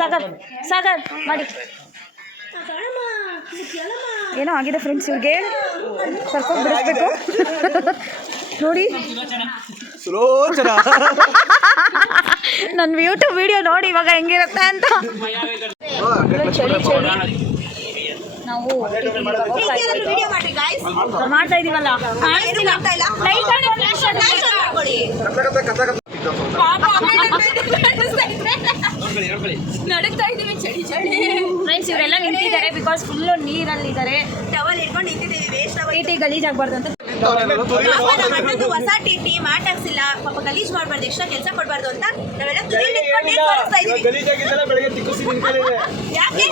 ಸಾಗರ್ ಸಾಗರ್ ಮಾಡಿ ಏನೋ ಆಗಿದೆ ಫ್ರೆಂಡ್ಸ್. ಇವ್ರಿಗೆ ಕರ್ಕೊಂಡು ಬಿಡಿಸ್ಬೇಕು ನೋಡಿ. ನನ್ನ ಯೂಟ್ಯೂಬ್ ವಿಡಿಯೋ ನೋಡಿ ಇವಾಗ ಹೆಂಗಿರುತ್ತೆ ಅಂತ. ಚಳಿ ಚಳಿ ನಾವು ಮಾಡ್ತಾ ಇದೀವಲ್ಲ, ನಡುಗ್ತಾ ಇದೀವಿ ಚಳಿ ಚಳಿ. ಫ್ರೆಂಡ್ಸ್ ಇವರೆಲ್ಲ ನಿಂತಿದ್ದಾರೆ ಬಿಕಾಸ್ ಫುಲ್ಲು ನೀರಲ್ಲಿದ್ದಾರೆ. ಟವಲ್ ಇಟ್ಕೊಂಡು ನಿಂತಿದ್ದೀವಿ. ವೇಸ್ಟ್ ಟಿ ಗಲೀಜ್ ಆಗ್ಬಾರ್ದು ಅಂತ. ಹೊಸ ಟಿ ಮ್ಯಾಟ್ ಹಾಕ್ಸಿಲ್ಲ ಪಾಪ, ಗಲೀಜ್ ಮಾಡಬಾರ್ದು, ಎಕ್ಸ್ಟ್ರಾ ಕೆಲಸ ಕೊಡಬಾರ್ದು ಅಂತ ನಾವೆಲ್ಲ ಯಾಕೆ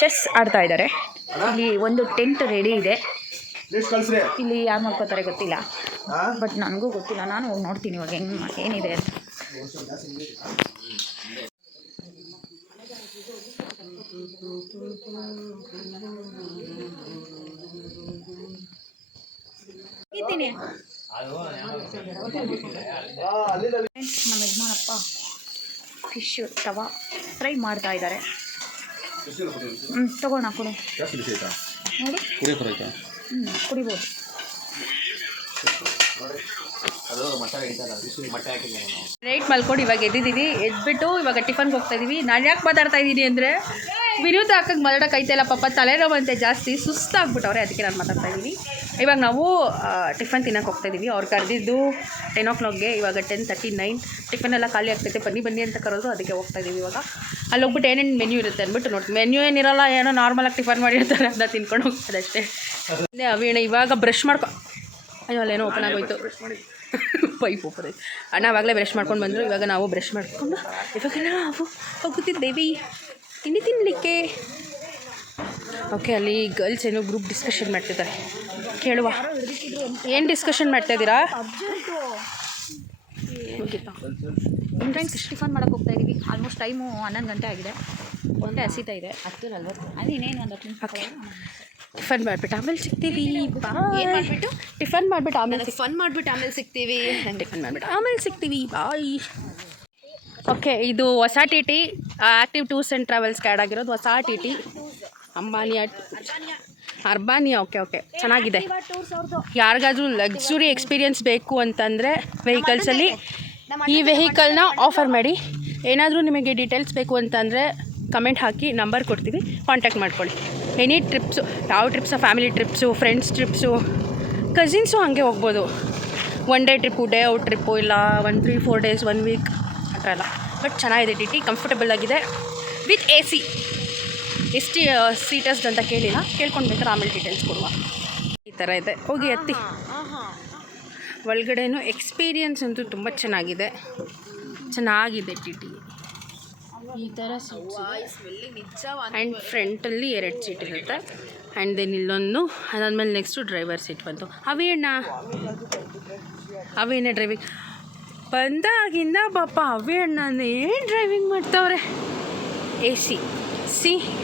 ಚೆಸ್ ಆಡ್ತಾ ಇದ್ದಾರೆ. ಇಲ್ಲಿ ಒಂದು ಟೆಂಟ್ ರೆಡಿ ಇದೆ. ಇಲ್ಲಿ ಯಾರು ಮಾಡ್ಕೋತಾರೆ ಗೊತ್ತಿಲ್ಲ, ಬಟ್ ನನಗೂ ಗೊತ್ತಿಲ್ಲ. ನಾನು ಹೋಗಿ ನೋಡ್ತೀನಿ ಇವಾಗ ಏನಿದೆ ಅಂತ. ಇದ್ದೀನಿ ನಮ್ಮ ಯಜಮಾನಪ್ಪ ಫಿಶ್ ತವಾ ಫ್ರೈ ಮಾಡ್ತಾ ಇದ್ದಾರೆ. ತಗೋಣ ಕೊಡು ನೋಡಿ, ಕುಡಿಬೋದು. ರೈಟ್ ಮಲ್ಕೊಂಡು ಇವಾಗ ಎದ್ದಿದ್ದೀವಿ. ಎದ್ಬಿಟ್ಟು ಇವಾಗ ಟಿಫನ್ಗೆ ಹೋಗ್ತಾ ಇದೀವಿ. ನಾನು ಯಾಕೆ ಮಾತಾಡ್ತಾ ಇದ್ದೀನಿ ಅಂದರೆ ವಿನೂತ್ ಹಾಕಕ್ಕೆ ಮಾತಾಡೋಕ್ಕಾಯ್ತಾ ಪಪ್ಪ, ತಲೆನೋವು ಅಂತೆ ಜಾಸ್ತಿ, ಸುಸ್ತಾಗ್ಬಿಟ್ಟವ್ರೆ, ಅದಕ್ಕೆ ನಾನು ಮಾತಾಡ್ತಾ ಇದ್ದೀನಿ. ಇವಾಗ ನಾವು ಟಿಫನ್ ತಿನ್ನೋಕೆ ಹೋಗ್ತಾ ಇದ್ದೀವಿ. ಅವ್ರು ಕರೆದಿದ್ದು 10 o'clockಗೆ, ಇವಾಗ 10:39. ಟಿಫನ್ ಎಲ್ಲ ಖಾಲಿ ಆಗ್ತೈತೆ, ಬನ್ನಿ ಅಂತ ಕರೋದು, ಅದಕ್ಕೆ ಹೋಗ್ತಾ ಇದ್ದೀವಿ. ಇವಾಗ ಅಲ್ಲಿ ಹೋಗ್ಬಿಟ್ಟು ಏನೇನು ಮೆನ್ಯೂ ಇರುತ್ತೆ ಅಂದ್ಬಿಟ್ಟು ನೋಡಿ. ಮೆನ್ಯೂ ಏನಿರಲ್ಲ, ಏನೋ ನಾರ್ಮಲಾಗಿ ಟಿಫನ್ ಮಾಡಿರ್ತಾರೆ, ಅದನ್ನ ತಿನ್ಕೊಂಡು ಹೋಗ್ತದೆ ಅಷ್ಟೇ. ಅವೇಣ ಇವಾಗ ಬ್ರಷ್ ಅಯ್ಯೋ ಅಲ್ಲೇನೋ ಓಪನ್ ಆಗೋಯ್ತು, ಪೈಪ್ ಓಪನ್ ಆಯ್ತು. ಅಣ್ಣ ಆವಾಗಲೇ ಬ್ರಷ್ ಮಾಡ್ಕೊಂಡು ಬಂದರು. ಇವಾಗ ನಾವು ಬ್ರಷ್ ಮಾಡಿಕೊಂಡು ಇವಾಗ ನಾವು ಹೋಗುತ್ತಿದ್ದೇವೆ ತಿಂಡಿ ತಿನ್ನಲಿಕ್ಕೆ. ಓಕೆ, ಅಲ್ಲಿ ಗರ್ಲ್ಸ್ ಏನೋ ಗ್ರೂಪ್ ಡಿಸ್ಕಷನ್ ಮಾಡ್ತಿದ್ದಾರೆ. ಕೇಳುವ, ಏನು ಡಿಸ್ಕಷನ್ ಮಾಡ್ತಾಯಿದ್ದೀರಾ? ಫ್ರೆಂಡ್ಸ್ ಟಿಫನ್ ಮಾಡೋಕ್ಕೆ ಹೋಗ್ತಾ ಇದ್ದೀವಿ. ಆಲ್ಮೋಸ್ಟ್ ಟೈಮು 11 ಗಂಟೆ ಆಗಿದೆ. ಹೊಟ್ಟೆ ಹಸಿತಾ ಇದೆ. 10:40 ಅದು ಇನ್ನೇನು ಒಂದು ಓಕೆ. ಟಿಫನ್ ಮಾಡಿಬಿಟ್ಟು ಆಮೇಲೆ ಸಿಗ್ತೀವಿ. ಟಿಫನ್ ಮಾಡಿಬಿಟ್ಟು ಆಮೇಲೆ ಸಿಗ್ತೀವಿ. ಬಾಯ್. ಓಕೆ, ಇದು ಹೊಸ T T, active tours and ಟ್ರಾವೆಲ್ಸ್ಗೆ ಆ್ಯಡ್ ಆಗಿರೋದು ಹೊಸ ಟಿ ಟಿ, ಅರ್ಬಾನಿಯಾ. ಓಕೆ ಚೆನ್ನಾಗಿದೆ. ಯಾರಿಗಾದ್ರೂ ಲಕ್ಸುರಿ ಎಕ್ಸ್ಪೀರಿಯನ್ಸ್ ಬೇಕು ಅಂತಂದರೆ ವೆಹಿಕಲ್ಸಲ್ಲಿ ಈ ವೆಹಿಕಲ್ನ ಆಫರ್ ಮಾಡಿ. ಏನಾದರೂ ನಿಮಗೆ ಡೀಟೇಲ್ಸ್ ಬೇಕು ಅಂತಂದರೆ ಕಮೆಂಟ್ ಹಾಕಿ, ನಂಬರ್ ಕೊಡ್ತೀವಿ, ಕಾಂಟ್ಯಾಕ್ಟ್ ಮಾಡ್ಕೊಳ್ಳಿ. ಎನಿ ಟ್ರಿಪ್ಸು, ಯಾವ trips, family trips, friends trips, cousins ಹಾಗೆ ಹೋಗ್ಬೋದು. 1 day trip, day out trip, ಇಲ್ಲ 1 3-4 ಡೇಸ್, 1 ವೀಕ್ ಆ ಥರ ಎಲ್ಲ. ಬಟ್ ಚೆನ್ನಾಗಿದೆ ಟಿ ಟಿ, ಕಂಫರ್ಟಬಲ್ ಆಗಿದೆ, ವಿತ್ AC. ಎಷ್ಟು ಸೀಟರ್ಸ್ ಅಂತ ಕೇಳಿಲ್ಲ, ಕೇಳ್ಕೊಂಡು ಬೇಕಾದ್ರೆ ಆಮೇಲೆ ಡೀಟೇಲ್ಸ್ ಕೊಡುವ. ಈ ಥರ ಇದೆ, ಹೋಗಿ ಹತ್ತಿ. ಒಳಗಡೆನೂ ಎಕ್ಸ್ಪೀರಿಯನ್ಸ್ ಅಂತೂ ತುಂಬ ಚೆನ್ನಾಗಿದೆ ಟಿ ಟಿ. ಈ ಥರ ಆ್ಯಂಡ್ ಫ್ರಂಟಲ್ಲಿ 2 ಸೀಟ್ ಇರುತ್ತೆ. ಆ್ಯಂಡ್ ದೆನ್ ಇಲ್ಲೊಂದು, ಅದಾದಮೇಲೆ ನೆಕ್ಸ್ಟು ಡ್ರೈವರ್ ಸೀಟ್ ಬಂತು. ಅವೇನ ಡ್ರೈವಿಂಗ್ ಬಂದಾಗಿಂದ ಪಾಪ ಅಣ್ಣನೇ ಡ್ರೈವಿಂಗ್ ಮಾಡ್ತಾವ್ರೆ. AC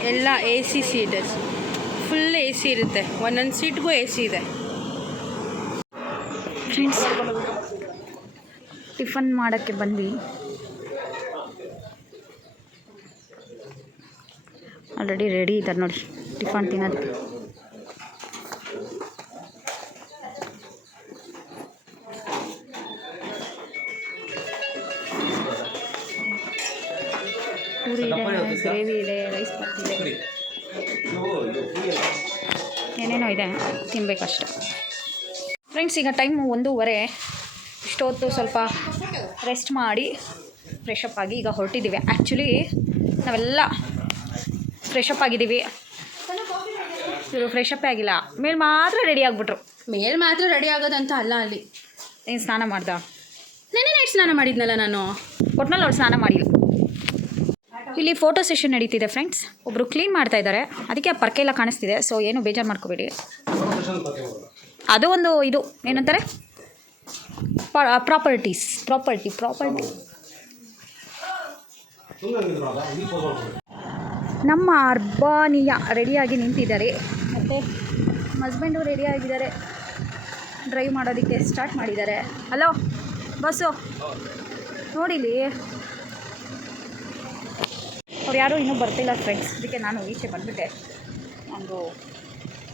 ಎಲ್ಲ AC ಸೀಟರ್ಸ್, ಫುಲ್ AC ಇರುತ್ತೆ. ಒಂದೊಂದು ಸೀಟ್ಗೂ AC ಇದೆ. ಫ್ರೆಂಡ್ಸ್ ಟಿಫನ್ ಮಾಡೋಕ್ಕೆ ಬಂದ್ವಿ. ಆಲ್ರೆಡಿ ರೆಡಿ ಇದ್ದಾರೆ ನೋಡಿ ಟಿಫನ್ ತಿನ್ನೋದಕ್ಕೆ. ಪೂರಿ ಇದೆ, ಗ್ರೇವಿ ಇದೆ, ರೈಸ್ ಬರ್ತಿದೆ, ಏನೇನೋ ಇದೆ, ತಿನ್ನಬೇಕಷ್ಟೆ. ಫ್ರೆಂಡ್ಸ್ ಈಗ ಟೈಮು 1:30. ಇಷ್ಟೊತ್ತು ಸ್ವಲ್ಪ ರೆಸ್ಟ್ ಮಾಡಿ ಫ್ರೆಶಪ್ ಆಗಿ ಈಗ ಹೊರಟಿದ್ದೀವಿ. ಆ್ಯಕ್ಚುಲಿ ನಾವೆಲ್ಲ ಫ್ರೆಶಪ್ ಆಗಿದ್ದೀವಿ. ಇವರು ಫ್ರೆಶಪ್ಪೇ ಆಗಿಲ್ಲ, ಮೇಲೆ ಮಾತ್ರ ರೆಡಿ ಆಗಿಬಿಟ್ರು. ಮೇಲೆ ಮಾತ್ರ ರೆಡಿ ಆಗೋದಂತ ಅಲ್ಲ, ಅಲ್ಲಿ ಏನು ಸ್ನಾನ ಮಾಡ್ದ? ನೆನ್ನೆ ನೈಟ್ ಸ್ನಾನ ಮಾಡಿದ್ನಲ್ಲ ನಾನು, ಒಟ್ನಲ್ಲಿ ಅವ್ರು ಸ್ನಾನ ಮಾಡಿಲ್ಲ. ಇಲ್ಲಿ ಫೋಟೋ ಸೆಷನ್ ನಡೀತಿದೆ ಫ್ರೆಂಡ್ಸ್. ಒಬ್ಬರು ಕ್ಲೀನ್ ಮಾಡ್ತಾ ಇದ್ದಾರೆ, ಅದಕ್ಕೆ ಆ ಪರ್ಕೆ ಎಲ್ಲ ಕಾಣಿಸ್ತಿದೆ. ಸೊ ಏನು ಬೇಜಾರು ಮಾಡ್ಕೋಬೇಡಿ. ಅದು ಒಂದು ಇದು ಏನಂತಾರೆ, ಪ್ರಾಪರ್ಟಿ. ನಮ್ಮ ಅರ್ಬಾನಿಯಾ ರೆಡಿಯಾಗಿ ನಿಂತಿದ್ದಾರೆ, ಮತ್ತು ಹಸ್ಬೆಂಡು ರೆಡಿಯಾಗಿದ್ದಾರೆ. ಡ್ರೈವ್ ಮಾಡೋದಕ್ಕೆ ಸ್ಟಾರ್ಟ್ ಮಾಡಿದ್ದಾರೆ. ಹಲೋ ಬಸ್ಸು ನೋಡಿಲಿ, ಅವ್ರು ಯಾರೂ ಇನ್ನೂ ಬರ್ತಿಲ್ಲ ಫ್ರೆಂಡ್ಸ್. ಅದಕ್ಕೆ ನಾನು ಈಚೆ ಬಂದುಬಿಟ್ಟೆ. ಒಂದು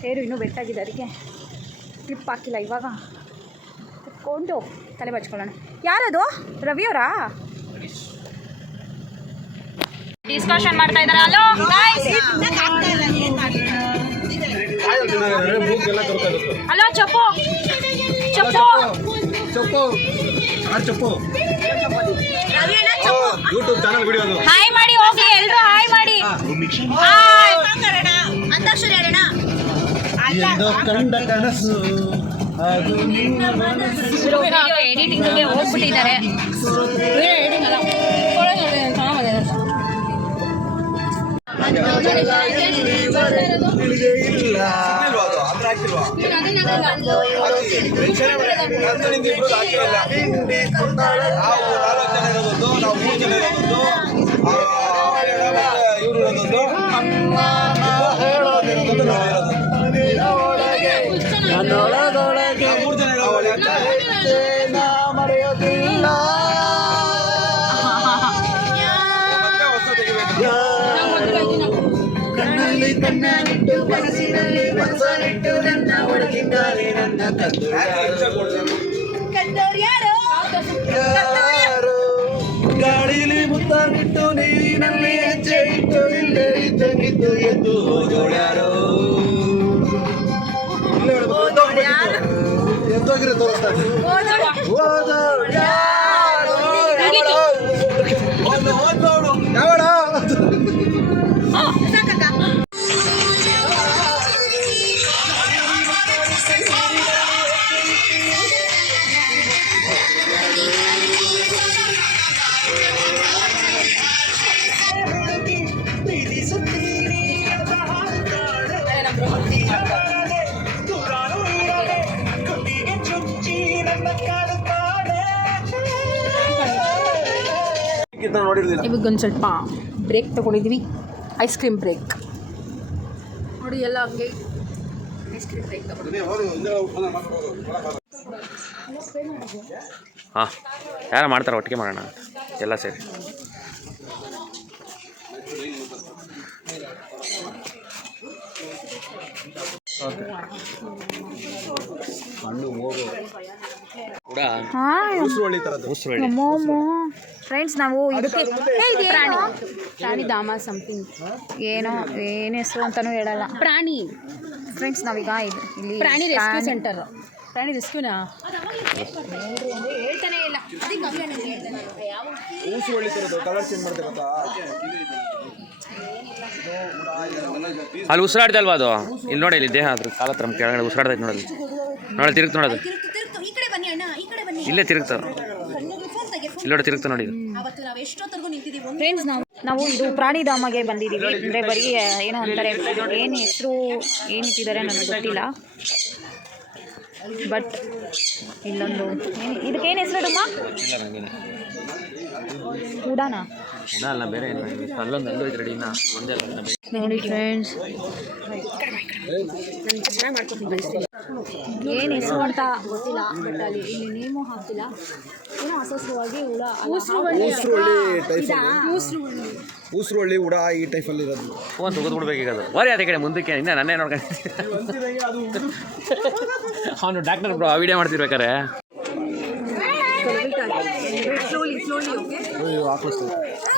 ಹೇರು ಇನ್ನೂ ಬೆಟ್ಟಾಗಿದೆ, ಅದಕ್ಕೆ ಕ್ಲಿಪ್ ಹಾಕಿಲ್ಲ. ಇವಾಗ ಕುತ್ಕೊಂಡು ತಲೆ ಬಚ್ಕೊಳ್ಳೋಣ. ಯಾರದು? ರವಿಯವರಾ? ಡಿಸ್ಕಷನ್ ಮಾಡ್ತಾ ಇದ್ದಾರೆ. ಹಲೋ ಹಲೋ ಚಪ್ಪು ಚಪ್ಪು ಚಪ್ಪು ಚಪ್ಪು ಯೂಟ್ಯೂಬ್ ಚಾನಲ್ ವಿಡಿಯೋ ಅದು. ಹಾಯ್ ಮಾಡಿ ಹೋಗಿ, ಎಲ್ಲರೂ ಹಾಯ್ ಮಾಡಿ. ಅಂತಾಕ್ಷರಿ ಹೇಳೋಣ. ಕಂಡ ಕನಸು ಅದು ಎಡಿಟಿಂಗ್ಗೆ ಹೋಗ್ಬಿಟ್ಟಿದ್ದಾರೆ. ಕಣ್ಣಲ್ಲಿ ಕಣ್ಣಾಗಿಟ್ಟು ಕನಸಿನಲ್ಲಿ ಮನಸ್ಸಲ್ಲಿಟ್ಟು ನನ್ನ ಒಳಗಿದ್ದಾರೆ ನನ್ನ ಯಾರು ಗಾಳಿಲಿ ಮುತ್ತಾಗಿಟ್ಟು ನೀರಿನಲ್ಲಿ ಹೆಜ್ಜೆ ಇಟ್ಟು ಇಲ್ಲೇ ಇದ್ದಂಗಿದ್ದು ಎದ್ದು ಹೋದೋಳ್ಯಾರೋ ಎದ್ದೋಗಿರೋ ತೋರಿಸ್ತಾರೆ. ಯಾವಡ ಇವಾಗೊಂದು ಸ್ವಲ್ಪ ಬ್ರೇಕ್ ತೊಗೊಂಡಿದ್ವಿ, ಐಸ್ ಕ್ರೀಮ್ ಬ್ರೇಕ್ ನೋಡಿ. ಎಲ್ಲ ಹಂಗೆ ಐಸ್ ಕ್ರೀಮ್ ಬ್ರೇಕ್ ತೊಗೊಂಡಿದ್ವಿ. ಹಾಂ, ಯಾರು ಮಾಡ್ತಾರೆ ಒಟ್ಟಿಗೆ ಮಾಡೋಣ ಎಲ್ಲ ಸೇರಿ. ಫ್ರೆಂಡ್ಸ್ ನಾವು ಇದಕ್ಕೆ ಪ್ರಾಣಿ ಧಾಮ ಸಮಥಿಂಗ್ ಏನು ಏನು ಹೆಸರು ಅಂತಲೂ ಹೇಳಲ್ಲ. ಪ್ರಾಣಿ ಫ್ರೆಂಡ್ಸ್ ನಾವೀಗ ಇಲ್ಲಿ ಪ್ರಾಣಿ ರೆಸ್ಕ್ಯೂ ಸೆಂಟರ್. ಪ್ರಾಣಿ ರೆಸ್ಕ್ಯೂನಾ ಹೇಳ್ತಾನೆ ಇಲ್ಲ. ಕಲರ್ ಚೇಂಜ್ ಮಾಡ್ತಾರೆ. ಅಲ್ಲಿ ಉಸಿರಾಡ್ದಲ್ವಾ ಅದು? ಇಲ್ಲಿ ನೋಡಿ, ಇಲ್ಲಿ ದೇಹ ಅದ್ರ ಕಾಲ ಹತ್ರ ಕೆಳಗಡೆ ಉಸಿರಾಡ್ದೈತೆ ನೋಡೋದು. ನೋಡಿ ತಿರುಗ್ತು ನೋಡೋದು, ಇಲ್ಲೇ ತಿರುಗ್ತಾವ. ಇಲ್ಲಿ ನೋಡಿ ತಿರುಗ್ತಾ ನೋಡಿ. ಫ್ರೆಂಡ್ಸ್ ನಾವು ಇದು ಪ್ರಾಣಿಧಾಮಗೆ ಬಂದಿದ್ದೀವಿ. ಅಂದರೆ ಬರೀ ಏನೋ ಅಂತಾರೆ, ಏನು ಹೆಸರು ಏನಿಟ್ಟಿದ್ದಾರೆ ನನಗೆ ಗೊತ್ತಿಲ್ಲ. ಬಟ್ ಇಲ್ಲೊಂದು ಇದಕ್ಕೇನು ಹೆಸರು ಡಮ್ಮ? ಉಡಾನ ಅಲ್ಲ, ಬೇರೆ ಅಲ್ಲೊಂದು ಅಲ್ಲೂ ಐತೆ ರೆಡಿ. ಇನ್ನ ಒಂದೇ ಅಲ್ಲ ನೋಡಿ ಫ್ರೆಂಡ್ಸ್, ಏನು ಹೆಸರು ಅಂತ ಗೊತ್ತಿಲ್ಲ. ಬಟ್ ಅಲ್ಲಿ ಇಲ್ಲಿ ನೇಮು ಹಾಕಿಲ್ಲ. ಏನೋ ಅಸಸ್ಯವಾಗಿ ಹುಳ, ಊಸರೊಳ್ಳಿ ಉಡ ಈ ಟೈಪಲ್ಲಿ ಇರೋದು. ಫೋನ್ ತೆಗೆದುಬಿಡ್ಬೇಕೀಗ ಅದು. ಬರೀ ಅದೇ ಕಡೆ ಮುಂದಕ್ಕೆ ಇನ್ನ ನನ್ನೇ ನೋಡ್ಕೊಂಡು ಅವನು ಡಾಕ್ಟರ್ ಬ್ರೋ ವಿಡಿಯೋ ಮಾಡ್ತಿರ್ಬೇಕಾರೆ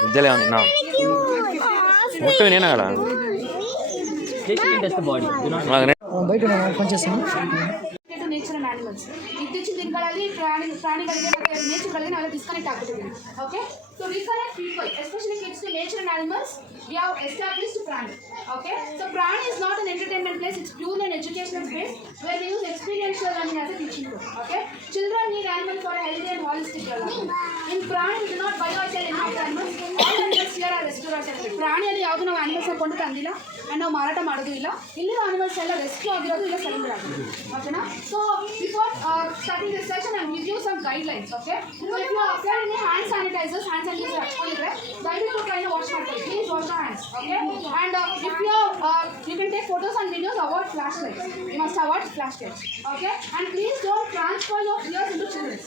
ಇದ್ದಲೇ ಅವನು ನಾವು ಒಟ್ಟು ಏನಾಗಲ್ಲ. ನೇಚರ್ ಆನಿಮಲ್ಸ್ ಇತ್ತೀಚಿನ ದಿನಗಳಲ್ಲಿ ಪ್ರಾಣಿಗಳಿಗೆ ಮತ್ತು ನೇಚರ್ಗಳಿಗೆ ನಾವೆಲ್ಲ ಡಿಸ್ಕನೆಕ್ಟ್ ಆಗ್ಬಿಟ್ಟಿದ್ದೀವಿ. Okay, so reconnect people especially kids to nature and animals we have established Prani. Okay, so Prani is not an entertainment place, it's pure an educational place where we use experiential learning as a teaching tool. Okay, children need animals for a healthy and holistic development. In ಪ್ರಾಣಿ we do not buy or sell any animals. All animals here are rescued or separate. ಪ್ರಾಣಿಯಲ್ಲಿ ಯಾವುದು ನಾವು animals ಕೊಂಡು ತಂದಿಲ್ಲ. And ನಾವು ಮಾರಾಟ ಮಾಡೋದು ಇಲ್ಲ. ಇಲ್ಲಿರೋ ಅನಿಮಲ್ಸ್ ಎಲ್ಲ ರೆಸ್ಕ್ಯೂ ಆಗಿರೋದು ಇಲ್ಲ ಸರೆಂಡರ್ ಆಗೋದು. ಓಕೆನಾ? So before starting this session I give you some guidelines. Okay, so if you apply any hand sanitisers, hand sanitiser ಹಾಕೊಂಡಿದ್ರೆ ದಯವಿಟ್ಟು ಕೈನ ವಾಶ್ ಮಾಡ್ಕೊಳ್ಳಿ. Please wash the hands. Okay, and if you can take photos and videos, avoid flashlights. You must avoid flashlights. Okay, and please don't transfer your fears into children.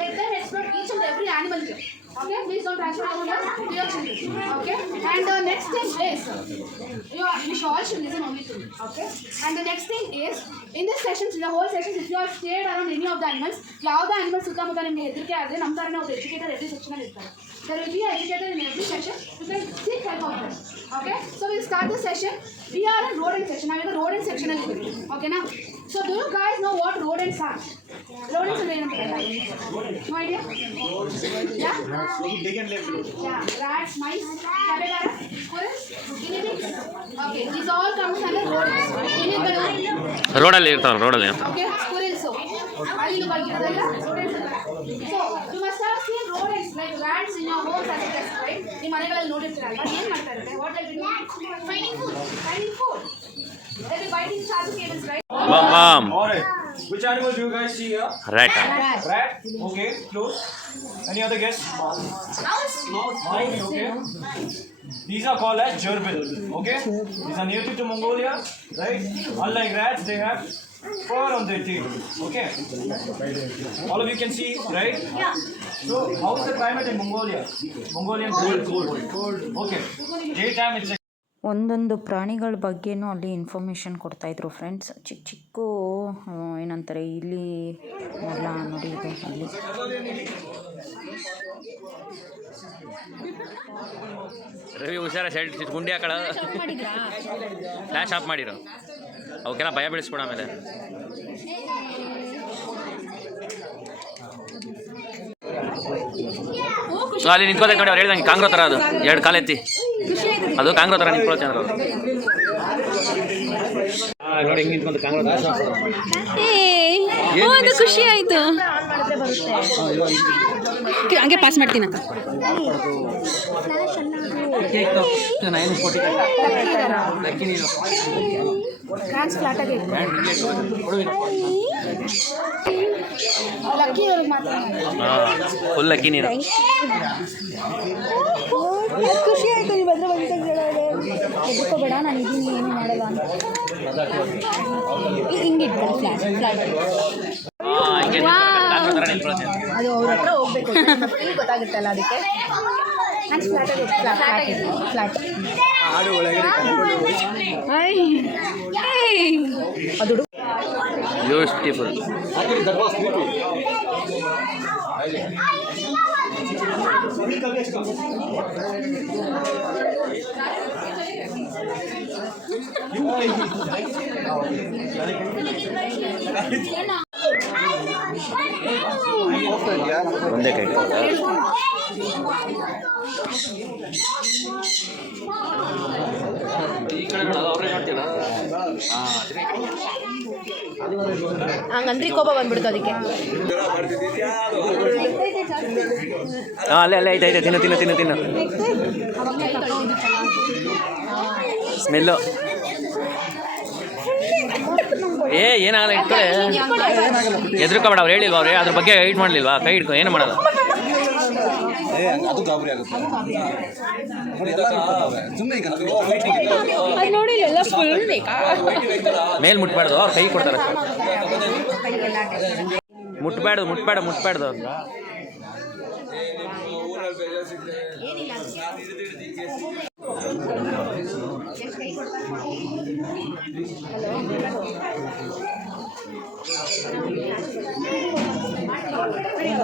Let them explore each and every animal here. Okay, please don't transfer your fears to your children. Okay, and the next thing is you all should listen only to me. Okay, and the next thing is in this session, the whole session, if you have stayed around any of the animals, ಯಾವ್ದು animals ಸುತ್ತಮುತ್ತ ನಿಮಗೆ ಹೆದರಿಕೆ ಆದರೆ ನಮ್ಮ ಥರನೇ ಒಂದು educator every section ಅಲ್ಲಿ ಇರ್ತಾರೆ. There will be an educator in every section. You can seek help of them. Okay, so we'll start the session. We are in rodent section. Now we are rodent section ಅಲ್ಲಿ ಇದ್ದೀವಿ. Okay na? So do you guys know what rodents are? Rodents are ಏನಂತ ಗೊತ್ತಾ? No idea? Yeah? Yeah, rats, mice, caterpillar, squirrels, guinea pigs. Okay, these all comes under rodents. Guinea pigs. ರೋಡಲ್ಲಿ ಇರ್ತಾವೆ ರೋಡಲ್ಲಿ. Okay, squirrels. ಅಲ್ಲಿ ಬಗ್ಗಿರೋದೆಲ್ಲ rodents. So you must have seen rodents like rats in your homes as a test, right? ನಿಮ್ಮ ಮನೆಗಳಲ್ಲಿ ನೋಡಿರ್ತೀರಲ್ಲ. ಅದು ಏನು ಮಾಡ್ತಾ ಇರುತ್ತೆ? What are they doing? Finding food. Finding food. They'll be biting charging cables, right? Mom. Alright. Which animal do you guys see here? Rat. Rat. Okay, close. Any other guess? Mouse. Mouse. Okay. These are called as gerbil. Okay. These are native to Mongolia, right? Unlike rats, they have fur on their tail. Okay. All of you can see, right? Yeah. So, how is the climate in Mongolia? Mongolian cold. Okay. Daytime it's ಒಂದೊಂದು ಪ್ರಾಣಿಗಳ ಬಗ್ಗೆನೂ ಅಲ್ಲಿ information ಕೊಡ್ತಾಯಿದ್ರು friends. ಚಿಕ್ಕ ಚಿಕ್ಕ ಏನಂತಾರೆ ಇಲ್ಲಿ ಎಲ್ಲ ನೋಡಿ ಇದು ಇಲ್ಲಿ ರವಿ ಹುಷಾರ ಸೈಡ್ ಗುಂಡಿ ಹಾಕಳ ಫ್ಲ್ಯಾಶ್ ಆಫ್ ಮಾಡಿರೋ ಅವಕ್ಕೆಲ್ಲ ಭಯ ಬೀಳಿಸ್ಕೊಡ ಆಮೇಲೆ. ಅಲ್ಲಿ ನಿಂತ್ಕೋತೈತೆ ನೋಡಿ ಅವ್ರು ಹೇಳ್ದಂಗೆ ಕಾಂಗ್ರೋ ಥರ ಅದು ಎರಡು ಕಾಲು ಎತ್ತಿ ಅದು ಕಾಂಗ್ರೋ ಥರ ನಿಂತ್ಕೊಳ್ತೇನೆ ಅವರು ನೋಡಿ ಹೆಂಗೆ ನಿಂತ್ಕೊಂಡು ಕಾಂಗ್ರೋ ಅದು ಖುಷಿ ಆಯಿತು. ಹಂಗೆ ಪಾಸ್ ಮಾಡ್ತೀನಿ ಅಕ್ಕ. ಫುಲ್ ಅಕ್ಕಿ ನೀರು. ಖುಷಿ ಆಯಿತು. ನೀವು ಅದ್ರ ಬಗ್ಗೆ ಎದ್ಕೋಬೇಡ, ನಾನು ಇದೀನಿ, ಏನು ಮಾಡಲ್ಲ ಅಂತ ಹಿಂಗೆ ಇಟ್ಕೊಳ್ಳಿ ಫ್ಲಾಟ್. ಅದು ಅವ್ರ ಹತ್ರ ಹೋಗ್ಬೇಕು, ಫೀಲ್ ಗೊತ್ತಾಗುತ್ತಲ್ಲ ಅದಕ್ಕೆ. ಫ್ಲಾಟ್ ಅದು ಬ್ಯೂಟಿಫುಲ್. ಒಂದೇ ಕೈ ಈ ಕಡೆ ಅವ್ರೇ ಮಾಡ್ತೀರ. ಹಂಗಂದ್ರಿ ಕೋಪ ಬಂದ್ಬಿಡ್ತು ಅದಕ್ಕೆ. ಅಲ್ಲೇ ಐತೆ ತಿನ್ನು ಸ್ಮೆಲ್ಲು. ಏನಾಗಲ್ಲ ಇಟ್ಕೊಳ್ಳೆ, ಎದ್ರುಕೋಬೇಡ. ಅವ್ರು ಹೇಳಿಲ್ವಾ ಅವ್ರೆ ಅದ್ರ ಬಗ್ಗೆ ಹೈಟ್ ಮಾಡಲಿಲ್ವಾ? ಕೈ ಹಿಡ್ಕೊ, ಏನು ಮಾಡೋದು? ಅದು ಗಾಬರಿ ಆಗುತ್ತೆ. ಮೇಲ್ ಮುಟ್ಬಾರ್ದು, ಅವ್ರು ಕೈ ಕೊಡ್ತಾರೆ. ಮುಟ್ಬಾರ್ದು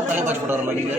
ತಲೆ ಬಚ್ಬಿಡೋರಲ್ಲ ನಿಮಗೆ.